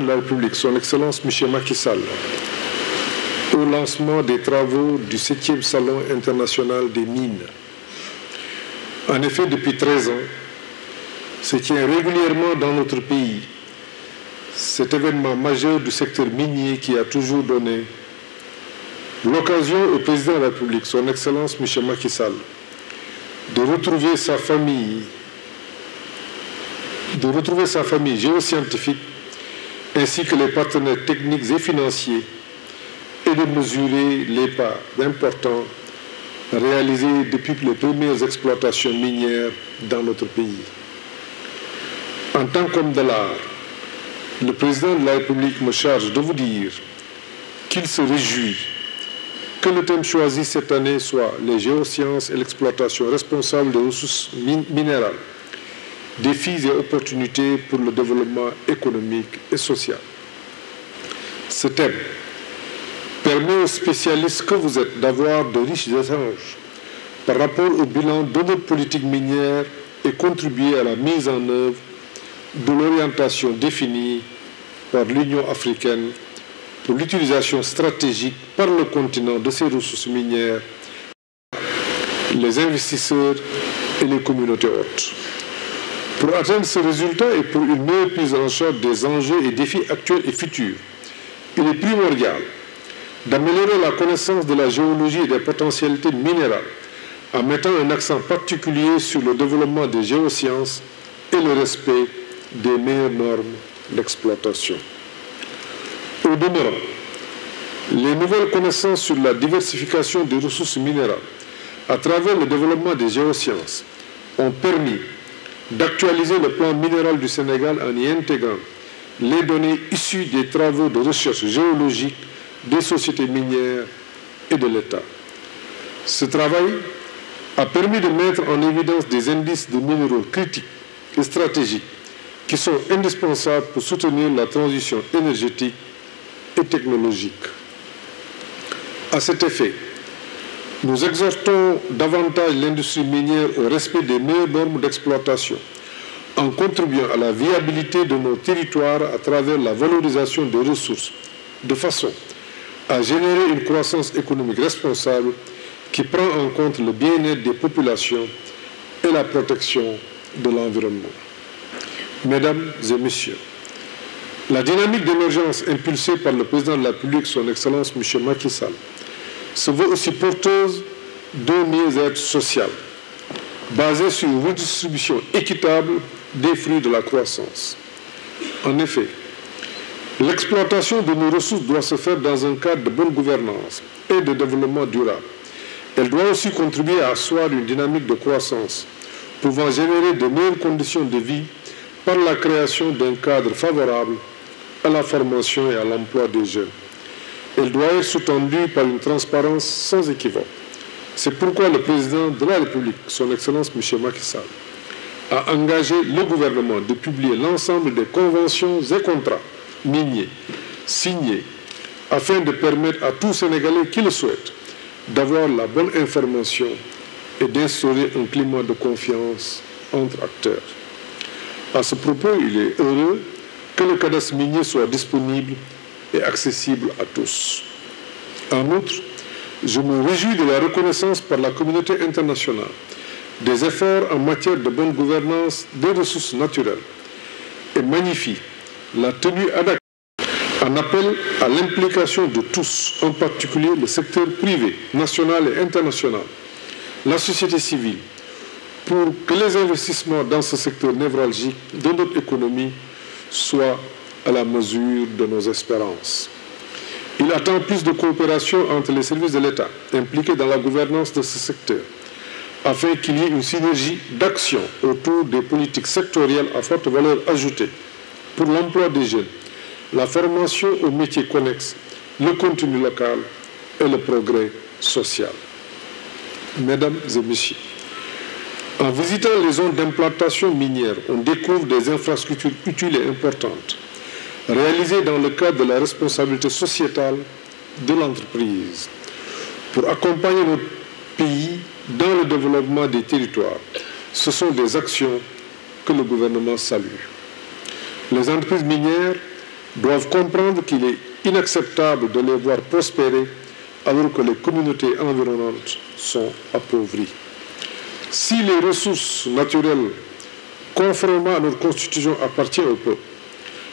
de la République, son Excellence M. Macky Sall, au lancement des travaux du 7e Salon international des mines. En effet, depuis 13 ans, se tient régulièrement dans notre pays cet événement majeur du secteur minier qui a toujours donné l'occasion au président de la République, son Excellence M. Macky Sall, de retrouver sa famille géoscientifique ainsi que les partenaires techniques et financiers et de mesurer les pas importants réalisés depuis les premières exploitations minières dans notre pays. En tant qu'homme de l'art, le président de la République me charge de vous dire qu'il se réjouit que le thème choisi cette année soit les géosciences et l'exploitation responsable des ressources minérales, défis et opportunités pour le développement économique et social. Ce thème permet aux spécialistes que vous êtes d'avoir de riches échanges par rapport au bilan de notre politique minière et contribuer à la mise en œuvre de l'orientation définie par l'Union africaine pour l'utilisation stratégique par le continent de ces ressources minières, les investisseurs et les communautés hôtes. Pour atteindre ce résultat et pour une meilleure prise en charge des enjeux et défis actuels et futurs, il est primordial d'améliorer la connaissance de la géologie et des potentialités minérales en mettant un accent particulier sur le développement des géosciences et le respect des meilleures normes d'exploitation. Au demeurant, les nouvelles connaissances sur la diversification des ressources minérales à travers le développement des géosciences ont permis d'actualiser le plan minéral du Sénégal en y intégrant les données issues des travaux de recherche géologique des sociétés minières et de l'État. Ce travail a permis de mettre en évidence des indices de minéraux critiques et stratégiques qui sont indispensables pour soutenir la transition énergétique et technologique. À cet effet, nous exhortons davantage l'industrie minière au respect des meilleures normes d'exploitation en contribuant à la viabilité de nos territoires à travers la valorisation des ressources, de façon à générer une croissance économique responsable qui prend en compte le bien-être des populations et la protection de l'environnement. Mesdames et Messieurs, la dynamique d'émergence impulsée par le président de la République, son Excellence M. Macky Sall, se veut aussi porteuse d'un mieux-être social, basé sur une redistribution équitable des fruits de la croissance. En effet, l'exploitation de nos ressources doit se faire dans un cadre de bonne gouvernance et de développement durable. Elle doit aussi contribuer à asseoir une dynamique de croissance, pouvant générer de meilleures conditions de vie par la création d'un cadre favorable à la formation et à l'emploi des jeunes. Elle doit être sous-tendue par une transparence sans équivoque. C'est pourquoi le président de la République, son Excellence M. Macky Sall, a engagé le gouvernement de publier l'ensemble des conventions et contrats miniers signés afin de permettre à tout Sénégalais qui le souhaite d'avoir la bonne information et d'instaurer un climat de confiance entre acteurs. À ce propos, il est heureux que le cadastre minier soit disponible et accessible à tous. En outre, je me réjouis de la reconnaissance par la communauté internationale des efforts en matière de bonne gouvernance des ressources naturelles et magnifie la tenue adaptée en appel à l'implication de tous, en particulier le secteur privé, national et international, la société civile, pour que les investissements dans ce secteur névralgique de notre économie soient à la mesure de nos espérances. Il attend plus de coopération entre les services de l'État impliqués dans la gouvernance de ce secteur, afin qu'il y ait une synergie d'action autour des politiques sectorielles à forte valeur ajoutée pour l'emploi des jeunes, la formation aux métiers connexes, le contenu local et le progrès social. Mesdames et Messieurs, en visitant les zones d'implantation minière, on découvre des infrastructures utiles et importantes, réalisées dans le cadre de la responsabilité sociétale de l'entreprise. Pour accompagner notre pays dans le développement des territoires, ce sont des actions que le gouvernement salue. Les entreprises minières doivent comprendre qu'il est inacceptable de les voir prospérer alors que les communautés environnantes sont appauvries. Si les ressources naturelles, conformément à notre Constitution, appartiennent au peuple,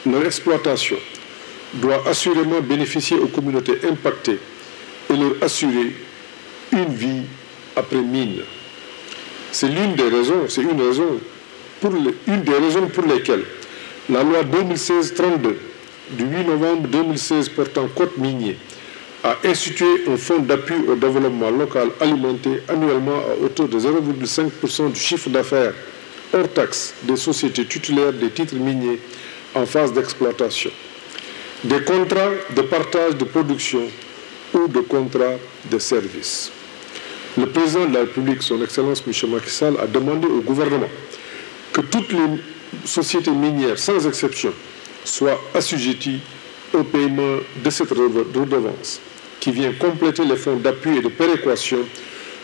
leur exploitation doit assurément bénéficier aux communautés impactées et leur assurer une vie après mine. C'est une des raisons pour lesquelles la loi 2016-32 du 8 novembre 2016 portant code minier a institué un fonds d'appui au développement local alimenté annuellement à hauteur de 0,5% du chiffre d'affaires hors taxe des sociétés titulaires des titres miniers en phase d'exploitation, des contrats de partage de production ou de contrats de service. Le président de la République, son Excellence M. Macky Sall, a demandé au gouvernement que toutes les sociétés minières, sans exception, soient assujetties au paiement de cette redevance qui vient compléter les fonds d'appui et de péréquation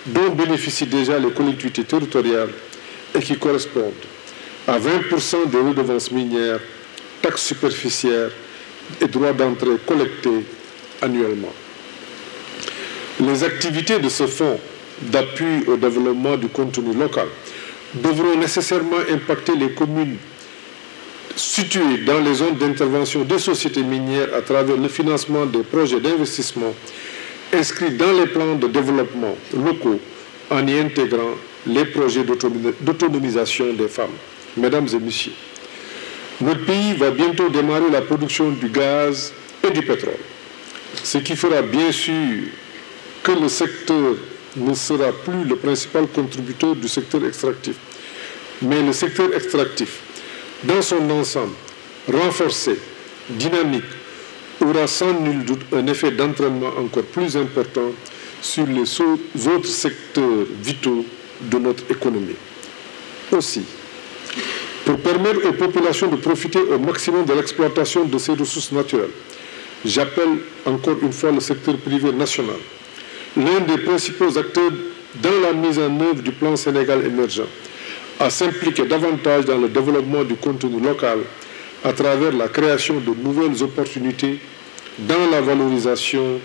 dont bénéficient déjà les collectivités territoriales et qui correspondent à 20% des redevances minières, taxes superficielles et droits d'entrée collectés annuellement. Les activités de ce fonds d'appui au développement du contenu local devront nécessairement impacter les communes situées dans les zones d'intervention des sociétés minières à travers le financement des projets d'investissement inscrits dans les plans de développement locaux en y intégrant les projets d'autonomisation des femmes. Mesdames et messieurs, notre pays va bientôt démarrer la production du gaz et du pétrole, ce qui fera bien sûr que le secteur ne sera plus le principal contributeur du secteur extractif, mais le secteur extractif, dans son ensemble, renforcé, dynamique, aura sans nul doute un effet d'entraînement encore plus important sur les autres secteurs vitaux de notre économie. Aussi, pour permettre aux populations de profiter au maximum de l'exploitation de ces ressources naturelles, j'appelle encore une fois le secteur privé national, l'un des principaux acteurs dans la mise en œuvre du plan Sénégal émergent, à s'impliquer davantage dans le développement du contenu local à travers la création de nouvelles opportunités dans la valorisation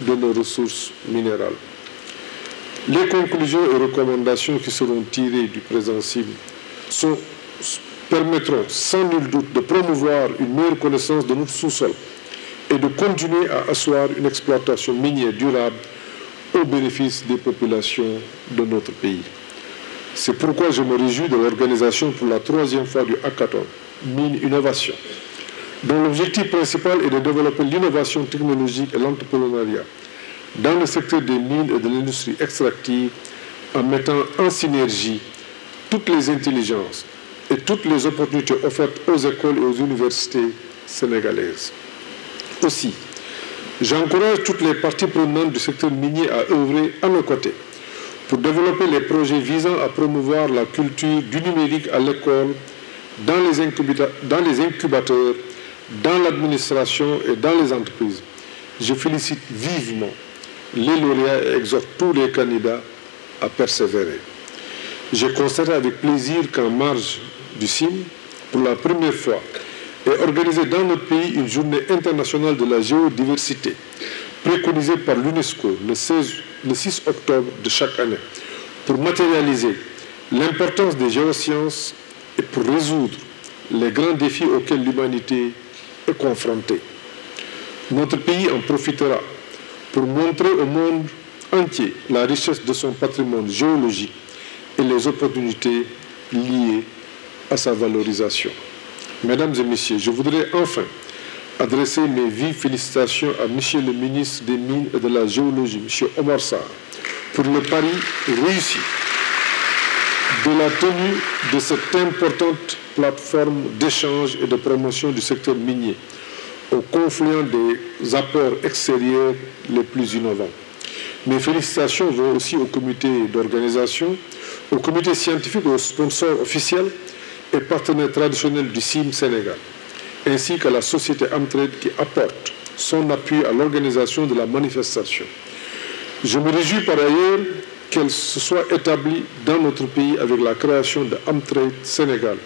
de nos ressources minérales. Les conclusions et recommandations qui seront tirées du présent CIM permettront sans nul doute de promouvoir une meilleure connaissance de notre sous-sol et de continuer à asseoir une exploitation minière durable au bénéfice des populations de notre pays. C'est pourquoi je me réjouis de l'organisation pour la 3e fois du hackathon Mine Innovation, dont l'objectif principal est de développer l'innovation technologique et l'entrepreneuriat dans le secteur des mines et de l'industrie extractive en mettant en synergie toutes les intelligences et toutes les opportunités offertes aux écoles et aux universités sénégalaises. Aussi, j'encourage toutes les parties prenantes du secteur minier à œuvrer à nos côtés pour développer les projets visant à promouvoir la culture du numérique à l'école, dans les incubateurs, dans l'administration et dans les entreprises. Je félicite vivement les lauréats et exhorte tous les candidats à persévérer. J'ai constaté avec plaisir qu'en marge du CIM, pour la première fois, est organisée dans notre pays une journée internationale de la géodiversité, préconisée par l'UNESCO le 6 octobre de chaque année, pour matérialiser l'importance des géosciences et pour résoudre les grands défis auxquels l'humanité est confrontée. Notre pays en profitera pour montrer au monde entier la richesse de son patrimoine géologique et les opportunités liées à sa valorisation. Mesdames et messieurs, je voudrais enfin adresser mes vives félicitations à Monsieur le ministre des Mines et de la Géologie, M. Omar Sarr, pour le pari réussi de la tenue de cette importante plateforme d'échange et de promotion du secteur minier, au confluent des apports extérieurs les plus innovants. Mes félicitations vont aussi au comité d'organisation, au comité scientifique, aux sponsors officiels et partenaires traditionnels du CIM Sénégal, ainsi qu'à la société Amtrade qui apporte son appui à l'organisation de la manifestation. Je me réjouis par ailleurs qu'elle se soit établie dans notre pays avec la création de Amtrade Sénégal,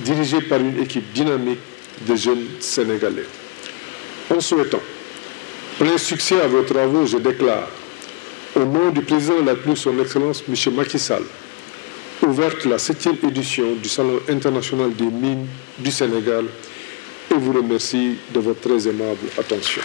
dirigée par une équipe dynamique de jeunes Sénégalais. En souhaitant plein succès à vos travaux, je déclare, au nom du président de la République, son Excellence M. Macky Sall, ouverte la 7e édition du Salon international des mines du Sénégal et vous remercie de votre très aimable attention.